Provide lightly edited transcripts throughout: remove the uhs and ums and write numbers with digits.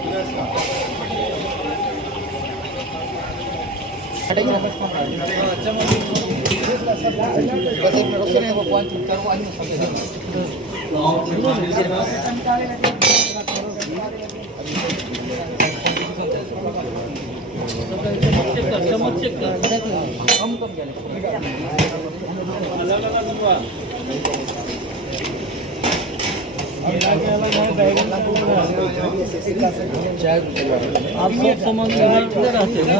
आप सब सामान रहते ना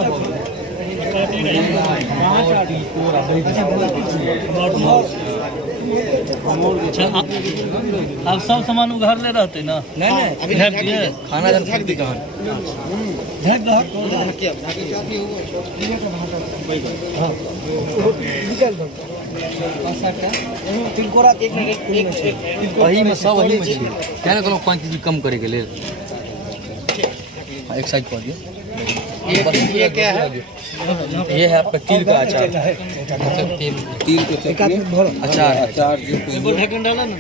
आप सब सामान उघार ले रहते ना? नहीं खाना वही में सब वही मछली क्या ना क्वांटिटी कम करे के लिए एक साइड कर दियो। ये क्या है? ये है आपका तिल का अचार। तिल के अचार ढक्कन डाला ना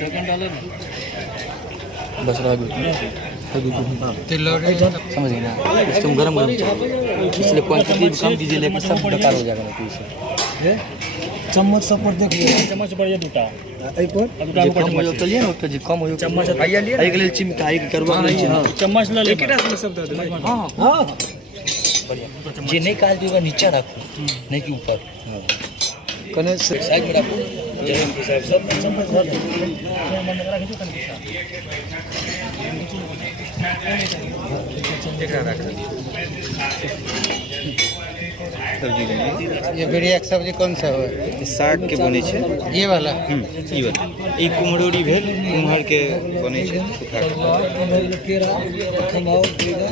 बस रह गया समझ गए ना। इसको गरम इसलिए क्वांटिटी कम दीजिए लेकिन सब बेकार हो जाएगा ना। तो इसे चम्मच सब पर देख लिया। चम्मच पर ये दूटा कम हो तो लिए ना तो जी कम हो चम्मच आइए लिए के लिए चिमटा आई करवा चम्मच ले ले सब दे दे। हां हां ये नहीं काल दिएगा नीचे रखो नहीं कि ऊपर कने साइड में रखो जरूर के साहब सब चम्मच भर दे बंद करा खींचो कने देख रहा रख सब्जी ये बढ़िया सब्जी कौन सा है? साग के बने छे ये वाला ई वाला ई कुमड़ोरी भेल कुम्हर के बने छे सुखा केरा खमाओ केरा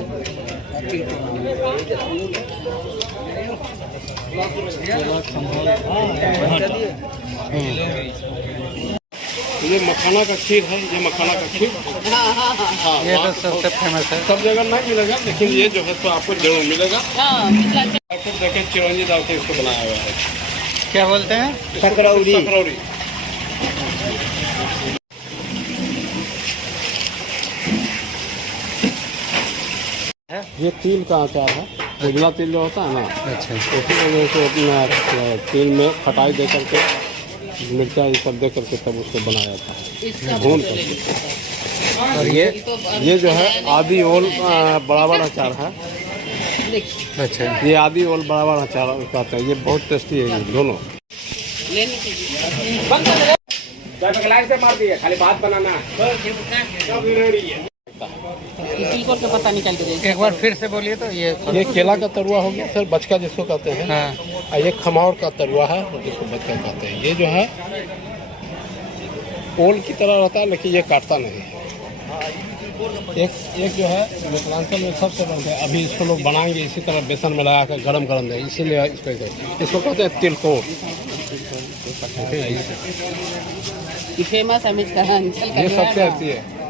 ये मखाना का खीर है। ये मखाना का खीर ये तो सबसे फेमस है। सब जगह नहीं मिलेगा लेकिन ये जो है तो आपको जरूर मिलेगा। देखें चिरौंजी डाल के इसको बनाया हुआ है। क्या बोलते हैं? सकरौरी। ये तिल का अचार है। उजला तिल जो होता है ना, अच्छा उसी वजह से अपना तिल में खटाई दे करके मिर्चा ये सब दे करके तब उसको बनाया जाता है भून करके। और ये जो है आदि ओल बराबर अचार है। अच्छा ये आदि ओल बराबर अचार कहते हैं। ये बहुत टेस्टी है ये दोनों। से मार दिए खाली बात बनाना का पता निकाल के एक बार फिर से बोलिए तो। ये केला का तरुआ हो गया सर, बचका जिसको कहते हैं। हाँ। और ये खमार का तरुआ है जिसको बचका कहते हैं। ये जो है ओल की तरह रहता है लेकिन ये काटता नहीं है। एक जो है मिथिलांचल में सबसे बनता है। अभी इसको लोग बनाएंगे इसी तरह बेसन में लगा कर गरम गरम दे, इसीलिए इसको कहते हैं तिलकोर। फेमस है ये सबसे अच्छी है।